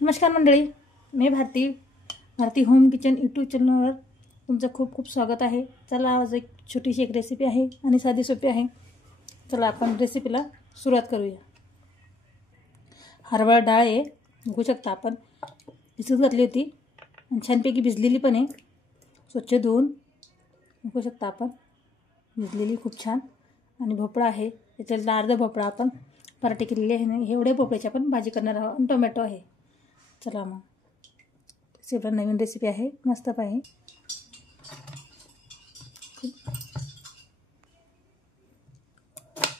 नमस्कार मंडळी, मी Bharti home kitchen YouTube चॅनलवर तुमचं खूप खूप स्वागत आहे। चला, आज एक छोटीशी रेसिपी आहे आणि साधी सोपी आहे। चला आपण रेसिपीला सुरुवात करूया। हरभरा डाळ आहे, बघू शकता आपण भिजत घातली होती आणि छानपैकी भिजलेली पण आहे। स्वच्छ धुवून बघू शकता आपण भिजलेली खूप छान। आणि भोपळा आहे, त्याच्यातला अर्धा भोपळा आपण पराठे केलेले आहे। एवढे भोपळ्याची आपण भाजी करणार आहोत आणि टोमॅटो आहे। चला मग रेसिपी नवीन रेसिपी आहे, मस्त आहे।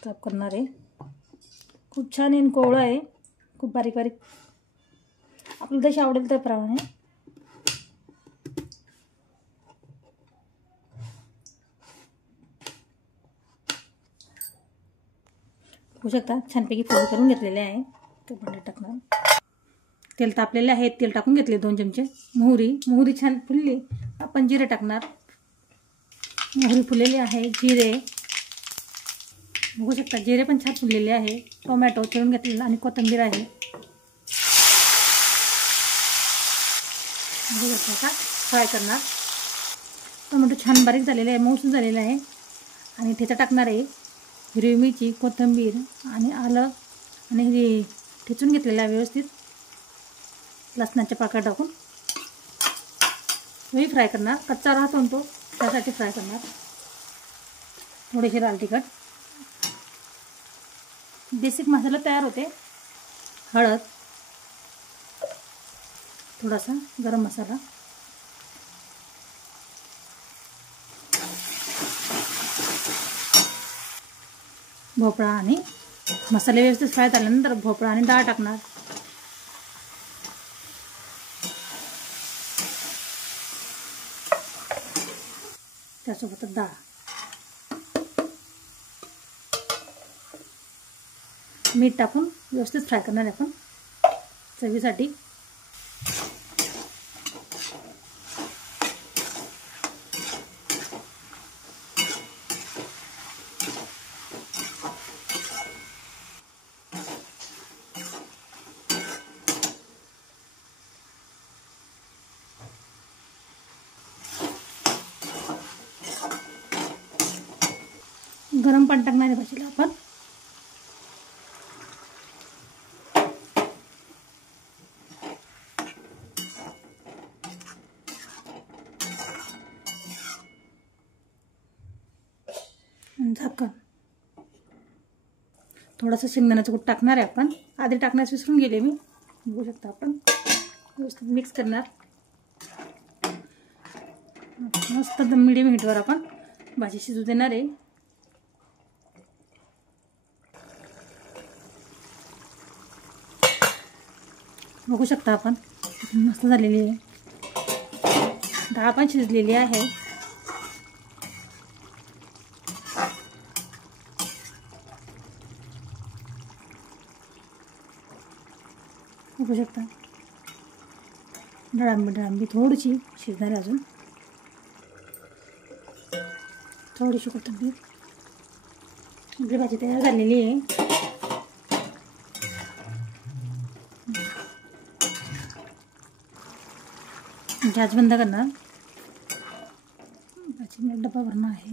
काप करणार आहे, खूप छान आहे, कोवळा आहे, खूप बारीक बारीक आपल्याला जशी आवडेल त्याप्रमाणे। बघू शकता छानपैकी फोडी करून घेतलेले आहे। तो भांड्यात टाकणार, तेल तापलेले आहे, तेल टाकून घेतले 2 चमचे। मोहरी छान फुलली, आपण जिरे टाकणार। मोहरी फुललेली आहे, जिरे बघू शकता, जिरे पण छान फुललेले आहे। टोमॅटो चिरून घेतलेला आणि कोथिंबीर आहे, बघू शकता फ्राय करणार। टोमॅटो छान बारीक झालेले आहे, मऊसूद झालेला आहे आणि ठेचा टाकणार आहे। हिरवी मिरची, कोथिंबीर आणि आलं आणि हे ठेचून घेतलेलं आहे व्यवस्थित। लसणाच्या पाकळ्या टाकून मी फ्राय करणार, कच्चा राहतो तो त्यासाठी फ्राय करणार। थोडेसे लाल तिखट, बेसिक मसाला तयार होते। हळद, थोडासा गरम मसाला, भोपळा आणि मसाले व्यवस्थित फ्राय झाल्यानंतर भोपळा आणि डाळ टाकणार। त्यासोबत डाळ, मीठ टाकून व्यवस्थित फ्राय करणार आहे आपण चवीसाठी। गरम पाणी टाकणार आहे भाजीला आपण। झाकण, थोडासा शेंगदाण्याचा कूट टाकणार आहे आपण, आधी टाकण्यास विसरून गेले मी। बघू शकता आपण व्यवस्थित मिक्स करणार। मस्त मीडियम हीटवर आपण भाजी शिजू देणार आहे। बघू शकता आपण मस्त झालेली आहे, डाळ पण शिजलेली आहे। बघू शकता डाळांबी थोडीशी शिजणार, अजून थोडीशी कोथिंबीर। आपली भाजी तयार झालेली आहे। गॅस बंद करणार, भाजी डब्बा भरणार आहे।